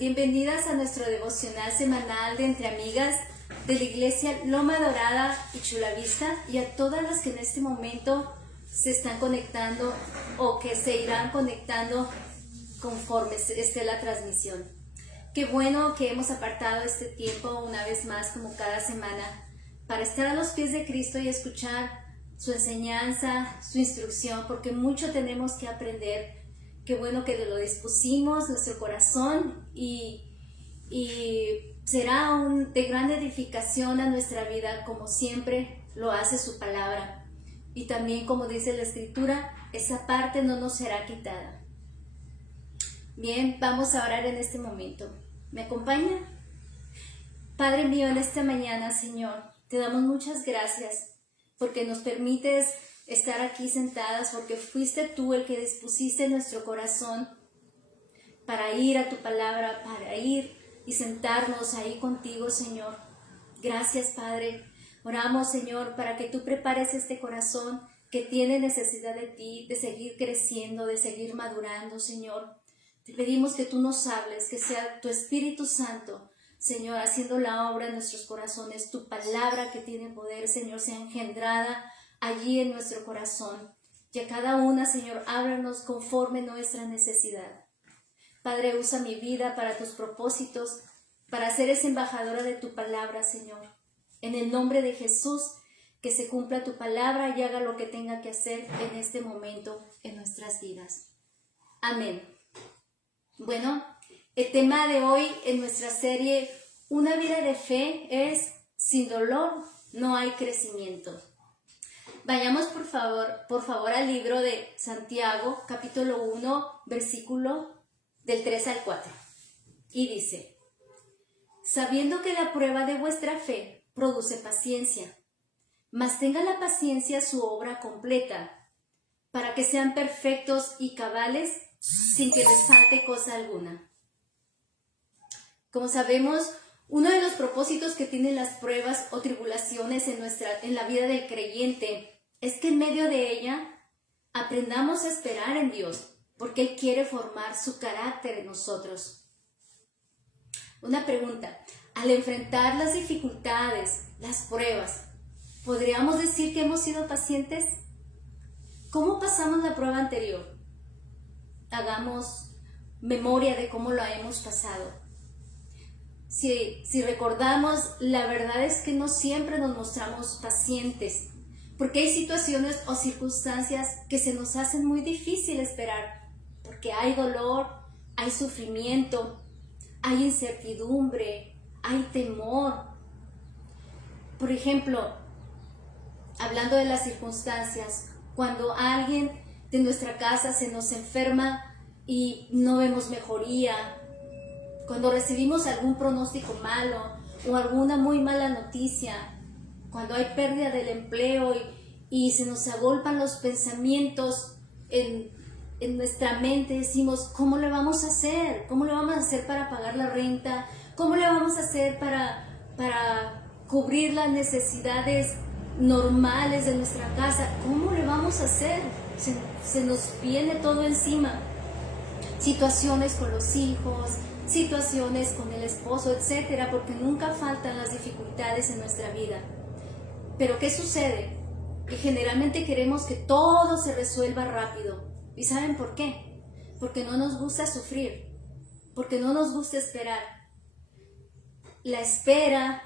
bienvenidas a nuestro devocional semanal de Entre Amigas de la Iglesia Loma Dorada y Chula Vista, y a todas las que en este momento se están conectando o que se irán conectando conforme esté la transmisión. Qué bueno que hemos apartado este tiempo una vez más, como cada semana, para estar a los pies de Cristo y escuchar su enseñanza, su instrucción, porque mucho tenemos que aprender. Qué bueno que lo dispusimos nuestro corazón y será de gran edificación a nuestra vida, como siempre lo hace su palabra. Y también, como dice la Escritura, esa parte no nos será quitada. Bien, vamos a orar en este momento. ¿Me acompaña? Padre mío, en esta mañana, Señor, te damos muchas gracias porque nos permites estar aquí sentadas, porque fuiste tú el que dispusiste nuestro corazón para ir a tu palabra, para ir y sentarnos ahí contigo, Señor. Gracias, Padre. Oramos, Señor, para que tú prepares este corazón que tiene necesidad de ti, de seguir creciendo, de seguir madurando, Señor. Te pedimos que tú nos hables, que sea tu Espíritu Santo, Señor, haciendo la obra en nuestros corazones. Tu palabra que tiene poder, Señor, sea engendrada allí en nuestro corazón. Y a cada una, Señor, háblanos conforme nuestra necesidad. Padre, usa mi vida para tus propósitos, para ser esa embajadora de tu palabra, Señor. En el nombre de Jesús, que se cumpla tu palabra y haga lo que tenga que hacer en este momento en nuestras vidas. Amén. Bueno, el tema de hoy en nuestra serie Una vida de fe es: sin dolor no hay crecimiento. Vayamos por favor al libro de Santiago, capítulo 1, versículo del 3 al 4. Y dice: sabiendo que la prueba de vuestra fe produce paciencia, mas tenga la paciencia su obra completa, para que sean perfectos y cabales, sin que les falte cosa alguna. Como sabemos, uno de los propósitos que tienen las pruebas o tribulaciones en la vida del creyente es que en medio de ella aprendamos a esperar en Dios, porque Él quiere formar su carácter en nosotros. Una pregunta: al enfrentar las dificultades, las pruebas, ¿podríamos decir que hemos sido pacientes? ¿Cómo pasamos la prueba anterior? Hagamos memoria de cómo lo hemos pasado. Si recordamos, la verdad es que no siempre nos mostramos pacientes, porque hay situaciones o circunstancias que se nos hacen muy difícil esperar, porque hay dolor, hay sufrimiento, hay incertidumbre, hay temor. Por ejemplo, hablando de las circunstancias, cuando alguien de nuestra casa se nos enferma y no vemos mejoría, cuando recibimos algún pronóstico malo o alguna muy mala noticia, cuando hay pérdida del empleo y se nos agolpan los pensamientos en nuestra mente, decimos: ¿cómo le vamos a hacer? ¿Cómo le vamos a hacer para pagar la renta? ¿Cómo le vamos a hacer para cubrir las necesidades normales de nuestra casa? ¿Cómo le vamos a hacer? Se nos viene todo encima. Situaciones con los hijos, situaciones con el esposo, etcétera, porque nunca faltan las dificultades en nuestra vida. Pero ¿qué sucede? Que generalmente queremos que todo se resuelva rápido. ¿Y saben por qué? Porque no nos gusta sufrir, porque no nos gusta esperar. La espera,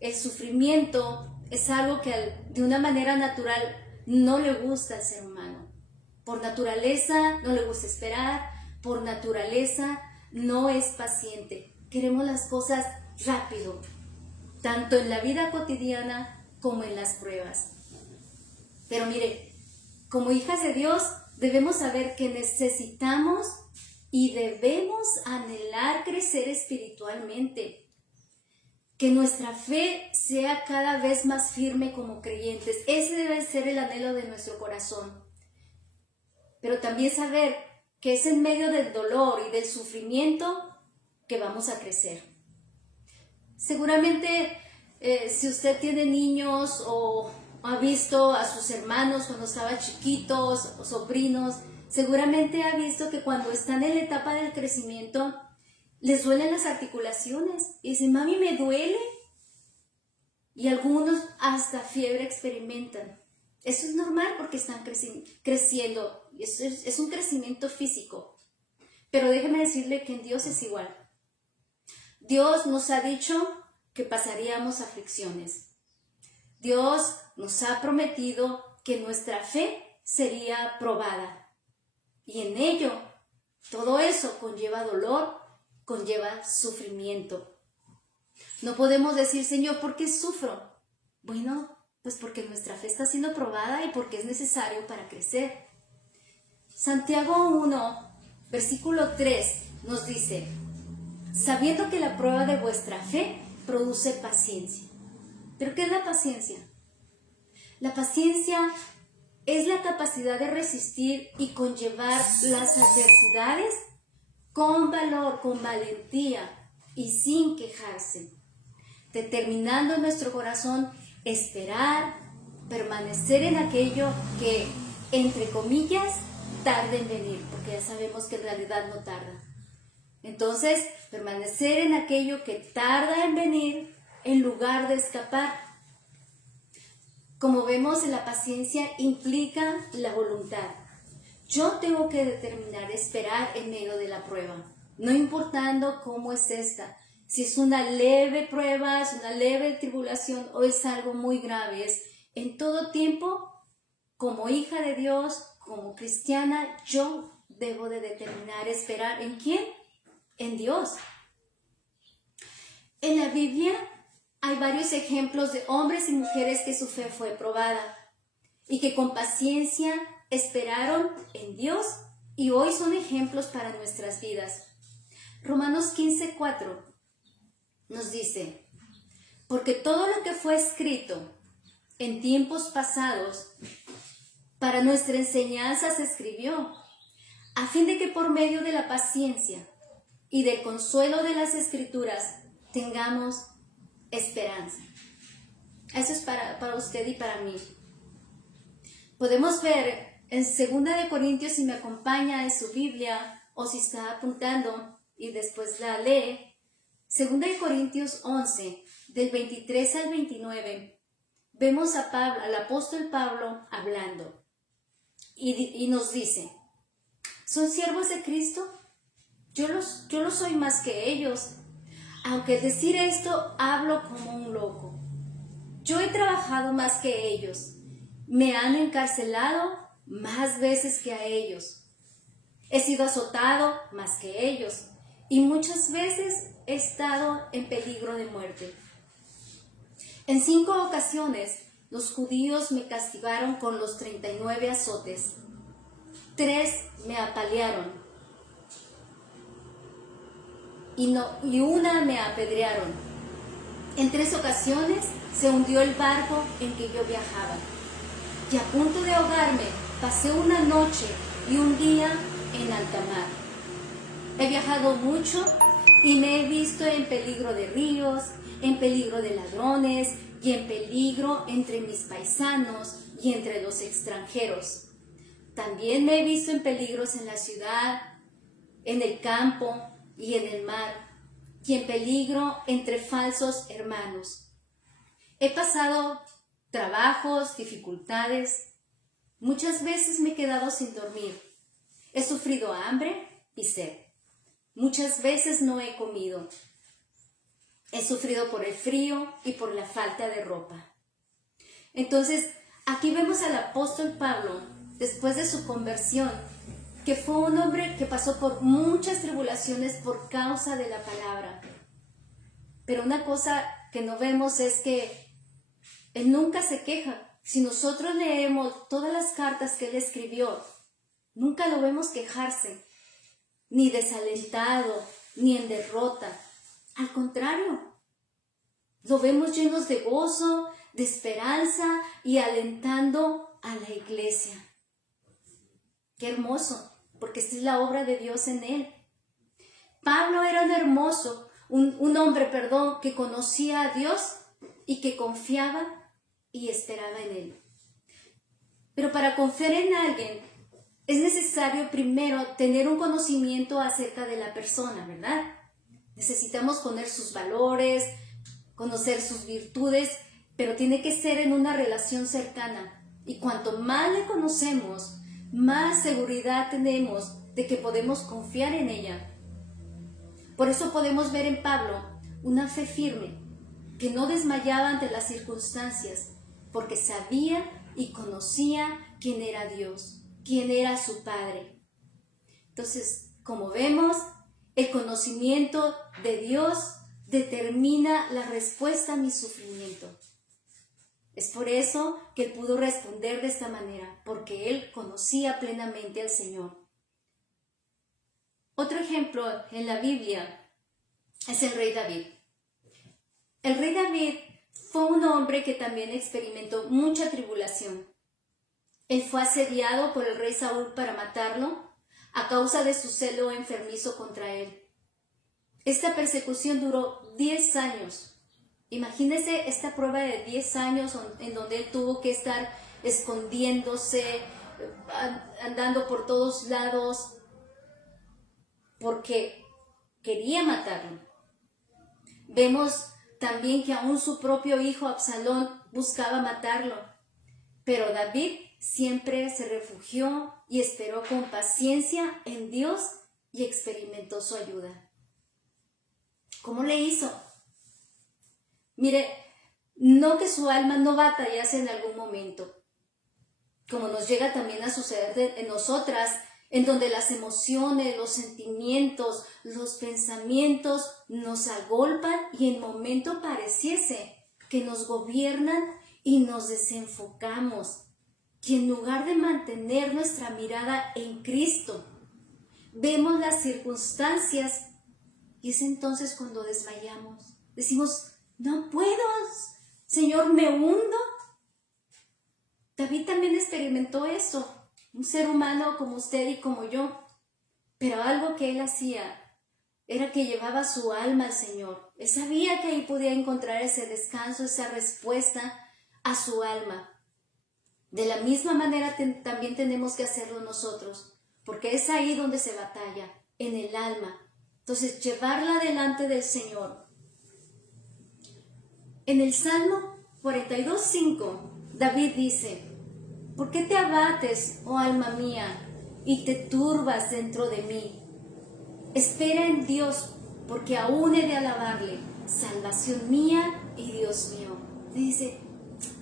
el sufrimiento, es algo que de una manera natural no le gusta al ser humano. Por naturaleza no le gusta esperar, por naturaleza no es paciente. Queremos las cosas rápido, tanto en la vida cotidiana como en las pruebas. Pero mire, como hijas de Dios debemos saber que necesitamos y debemos anhelar crecer espiritualmente. Que nuestra fe sea cada vez más firme como creyentes. Ese debe ser el anhelo de nuestro corazón. Pero también saber que es en medio del dolor y del sufrimiento que vamos a crecer. Seguramente si usted tiene niños o ha visto a sus hermanos cuando estaban chiquitos o sobrinos, seguramente ha visto que cuando están en la etapa del crecimiento les duelen las articulaciones y dicen, mami, me duele. Y algunos hasta fiebre experimentan. Eso es normal porque están creciendo. Es un crecimiento físico. Pero déjeme decirle que en Dios es igual. Dios nos ha dicho que pasaríamos aflicciones. Dios nos ha prometido que nuestra fe sería probada. Y en ello, todo eso conlleva dolor, conlleva sufrimiento. No podemos decir, Señor, ¿por qué sufro? Bueno, pues porque nuestra fe está siendo probada y porque es necesario para crecer. Santiago 1, versículo 3 nos dice, sabiendo que la prueba de vuestra fe produce paciencia. ¿Pero qué es la paciencia? La paciencia es la capacidad de resistir y conllevar las adversidades con valor, con valentía y sin quejarse, determinando en nuestro corazón esperar, permanecer en aquello que, entre comillas, tarda en venir, porque ya sabemos que en realidad no tarda. Entonces, permanecer en aquello que tarda en venir en lugar de escapar. Como vemos, la paciencia implica la voluntad. Yo tengo que determinar esperar en medio de la prueba, no importando cómo es esta. Si es una leve prueba, es una leve tribulación o es algo muy grave, es en todo tiempo, como hija de Dios, como cristiana, yo debo de determinar esperar. ¿En quién? En Dios. En la Biblia hay varios ejemplos de hombres y mujeres que su fe fue probada y que con paciencia esperaron en Dios y hoy son ejemplos para nuestras vidas. Romanos 15:4 nos dice, porque todo lo que fue escrito en tiempos pasados para nuestra enseñanza se escribió, a fin de que por medio de la paciencia y del consuelo de las Escrituras tengamos esperanza. Eso es para usted y para mí. Podemos ver en 2 Corintios, si me acompaña en su Biblia o si está apuntando y después la lee, 2 Corintios 11, del 23 al 29, vemos a Pablo, al apóstol Pablo hablando y nos dice, ¿son siervos de Cristo? Yo lo soy más que ellos, aunque decir esto hablo como un loco. Yo he trabajado más que ellos, me han encarcelado más veces que a ellos, he sido azotado más que ellos y muchas veces he estado en peligro de muerte. En 5 ocasiones los judíos me castigaron con los 39 azotes, 3 me apalearon y una me apedrearon. En 3 ocasiones se hundió el barco en que yo viajaba y a punto de ahogarme pasé una noche y un día en alta mar. He viajado mucho y me he visto en peligro de ríos, en peligro de ladrones y en peligro entre mis paisanos y entre los extranjeros. También me he visto en peligros en la ciudad, en el campo y en el mar, y en peligro entre falsos hermanos. He pasado trabajos, dificultades. Muchas veces me he quedado sin dormir. He sufrido hambre y sed. Muchas veces no he comido. He sufrido por el frío y por la falta de ropa. Entonces, aquí vemos al apóstol Pablo, después de su conversión, que fue un hombre que pasó por muchas tribulaciones por causa de la palabra. Pero una cosa que no vemos es que él nunca se queja. Si nosotros leemos todas las cartas que él escribió, nunca lo vemos quejarse, ni desalentado, ni en derrota. Al contrario, lo vemos llenos de gozo, de esperanza y alentando a la iglesia. Qué hermoso, porque esta es la obra de Dios en él. Pablo era un hombre, que conocía a Dios y que confiaba y esperaba en él. Pero para confiar en alguien es necesario primero tener un conocimiento acerca de la persona, ¿verdad? Necesitamos conocer sus valores, conocer sus virtudes, pero tiene que ser en una relación cercana. Y cuanto más le conocemos, más seguridad tenemos de que podemos confiar en ella. Por eso podemos ver en Pablo una fe firme, que no desmayaba ante las circunstancias, porque sabía y conocía quién era Dios, quién era su Padre. Entonces, como vemos, el conocimiento de Dios determina la respuesta a mi sufrimiento. Es por eso que él pudo responder de esta manera, porque él conocía plenamente al Señor. Otro ejemplo en la Biblia es el rey David. El rey David fue un hombre que también experimentó mucha tribulación. Él fue asediado por el rey Saúl para matarlo a causa de su celo enfermizo contra él. Esta persecución duró 10 años. Imagínense esta prueba de 10 años en donde él tuvo que estar escondiéndose, andando por todos lados, porque quería matarlo. Vemos también que aún su propio hijo Absalón buscaba matarlo, pero David siempre se refugió y esperó con paciencia en Dios y experimentó su ayuda. ¿Cómo le hizo? Mire, no que su alma no batallase en algún momento, como nos llega también a suceder en nosotras, en donde las emociones, los sentimientos, los pensamientos nos agolpan y en momento pareciese que nos gobiernan y nos desenfocamos. Y en lugar de mantener nuestra mirada en Cristo, vemos las circunstancias y es entonces cuando desmayamos. Decimos, no puedo, Señor, me hundo. David también experimentó eso. Un ser humano como usted y como yo, pero algo que él hacía era que llevaba su alma al Señor. Él sabía que ahí podía encontrar ese descanso, esa respuesta a su alma. De la misma manera también tenemos que hacerlo nosotros, porque es ahí donde se batalla, en el alma. Entonces, llevarla delante del Señor. En el Salmo 42:5, David dice, ¿por qué te abates, oh alma mía, y te turbas dentro de mí? Espera en Dios, porque aún he de alabarle, salvación mía y Dios mío. Le dice,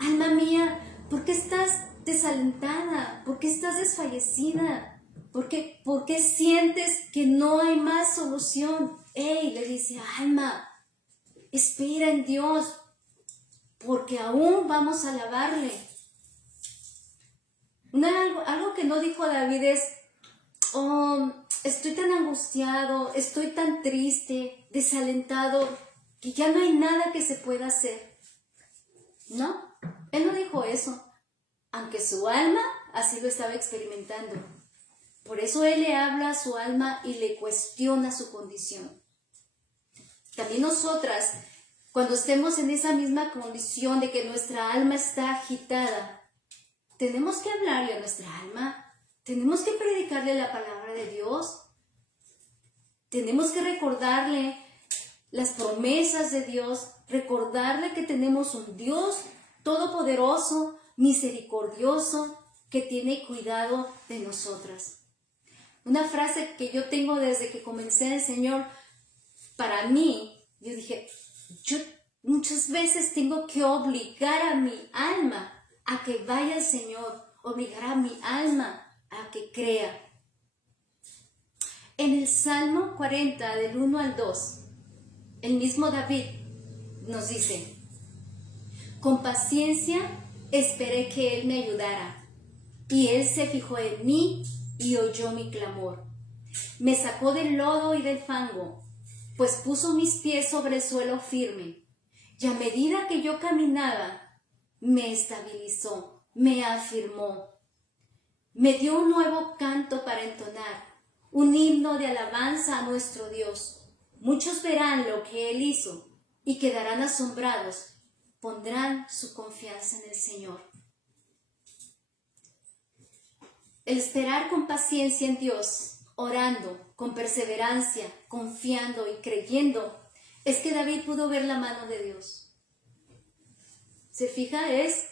alma mía, ¿por qué estás desalentada? ¿Por qué estás desfallecida? ¿Por qué sientes que no hay más solución? Le dice, alma, espera en Dios, porque aún vamos a alabarle. Algo que no dijo David es, estoy tan angustiado, estoy tan triste, desalentado, que ya no hay nada que se pueda hacer. No, él no dijo eso, aunque su alma así lo estaba experimentando. Por eso él le habla a su alma y le cuestiona su condición. También nosotras, cuando estemos en esa misma condición de que nuestra alma está agitada, tenemos que hablarle a nuestra alma, tenemos que predicarle la palabra de Dios, tenemos que recordarle las promesas de Dios, recordarle que tenemos un Dios todopoderoso, misericordioso, que tiene cuidado de nosotras. Una frase que yo tengo desde que comencé en el Señor, para mí, yo dije, yo muchas veces tengo que obligar a mi alma a que vaya al Señor, obligar a mi alma a que crea. En el Salmo 40, del 1 al 2, el mismo David nos dice, con paciencia esperé que Él me ayudara, y Él se fijó en mí y oyó mi clamor. Me sacó del lodo y del fango, pues puso mis pies sobre el suelo firme, y a medida que yo caminaba, me estabilizó, me afirmó. Me dio un nuevo canto para entonar, un himno de alabanza a nuestro Dios. Muchos verán lo que Él hizo y quedarán asombrados, pondrán su confianza en el Señor. El esperar con paciencia en Dios orando con perseverancia, confiando y creyendo, es que David pudo ver la mano de Dios. ¿Se fija? Es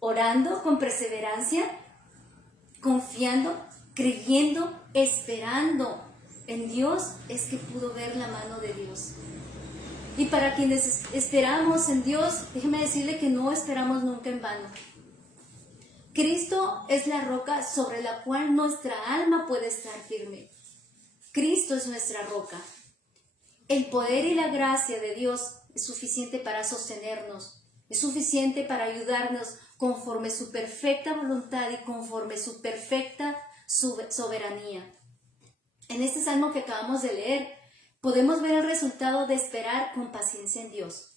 orando con perseverancia, confiando, creyendo, esperando en Dios, es que pudo ver la mano de Dios. Y para quienes esperamos en Dios, déjeme decirle que no esperamos nunca en vano. Cristo es la roca sobre la cual nuestra alma puede estar firme. Cristo es nuestra roca. El poder y la gracia de Dios es suficiente para sostenernos, es suficiente para ayudarnos conforme su perfecta voluntad y conforme su perfecta soberanía. En este salmo que acabamos de leer, podemos ver el resultado de esperar con paciencia en Dios.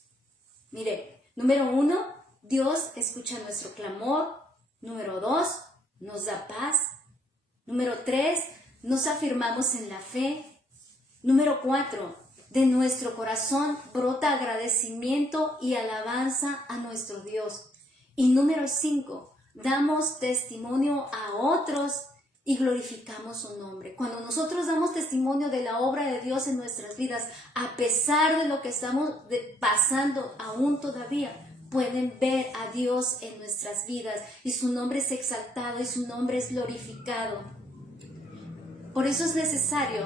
Mire, número 1, Dios escucha nuestro clamor. Número 2, nos da paz. Número 3, nos afirmamos en la fe. Número 4, de nuestro corazón brota agradecimiento y alabanza a nuestro Dios. Y número 5, damos testimonio a otros y glorificamos su nombre. Cuando nosotros damos testimonio de la obra de Dios en nuestras vidas, a pesar de lo que estamos pasando aún todavía, pueden ver a Dios en nuestras vidas y su nombre es exaltado y su nombre es glorificado. Por eso es necesario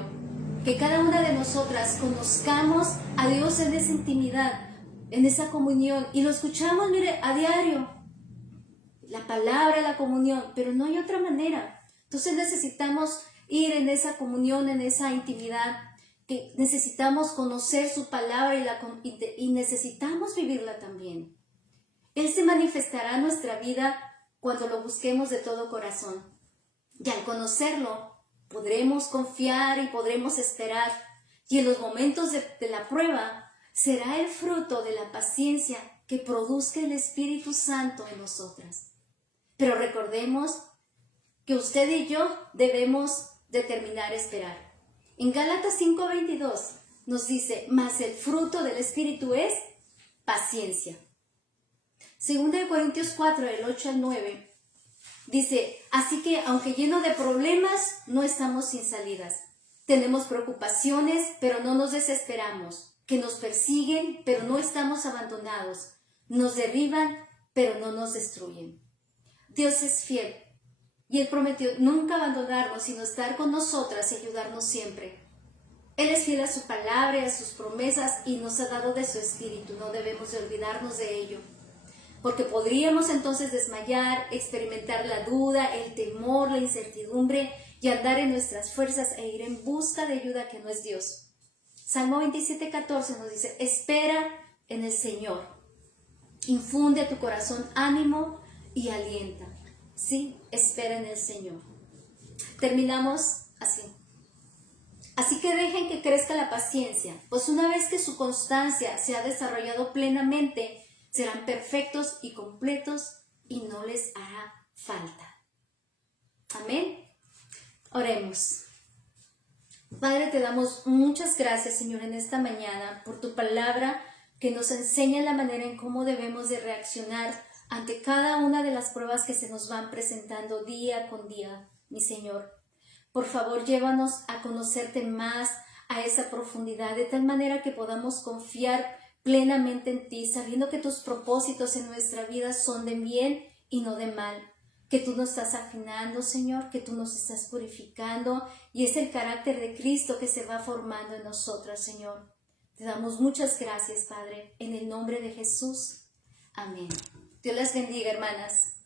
que cada una de nosotras conozcamos a Dios en esa intimidad, en esa comunión, y lo escuchamos, mire, a diario, la palabra, la comunión, pero no hay otra manera. Entonces necesitamos ir en esa comunión, en esa intimidad, que necesitamos conocer su palabra y necesitamos vivirla también. Él se manifestará en nuestra vida cuando lo busquemos de todo corazón. Y al conocerlo, podremos confiar y podremos esperar. Y en los momentos de la prueba, será el fruto de la paciencia que produzca el Espíritu Santo en nosotras. Pero recordemos que usted y yo debemos determinar esperar. En Gálatas 5:22 nos dice, mas el fruto del Espíritu es paciencia. 2 Corintios 4, del 8 al 9, dice, así que aunque lleno de problemas, no estamos sin salidas. Tenemos preocupaciones, pero no nos desesperamos. Que nos persiguen, pero no estamos abandonados. Nos derriban, pero no nos destruyen. Dios es fiel y Él prometió nunca abandonarnos, sino estar con nosotras y ayudarnos siempre. Él es fiel a su palabra y a sus promesas y nos ha dado de su espíritu. No debemos de olvidarnos de ello. Porque podríamos entonces desmayar, experimentar la duda, el temor, la incertidumbre y andar en nuestras fuerzas e ir en busca de ayuda que no es Dios. Salmo 27:14 nos dice, espera en el Señor, infunde a tu corazón ánimo y alienta. Sí, espera en el Señor. Terminamos así. Así que dejen que crezca la paciencia, pues una vez que su constancia se ha desarrollado plenamente, serán perfectos y completos y no les hará falta. Amén. Oremos. Padre, te damos muchas gracias, Señor, en esta mañana por tu palabra que nos enseña la manera en cómo debemos de reaccionar ante cada una de las pruebas que se nos van presentando día con día, mi Señor. Por favor, llévanos a conocerte más, a esa profundidad, de tal manera que podamos confiar plenamente en ti, sabiendo que tus propósitos en nuestra vida son de bien y no de mal, que tú nos estás afinando, Señor, que tú nos estás purificando y es el carácter de Cristo que se va formando en nosotras, Señor. Te damos muchas gracias, Padre, en el nombre de Jesús. Amén. Dios las bendiga, hermanas.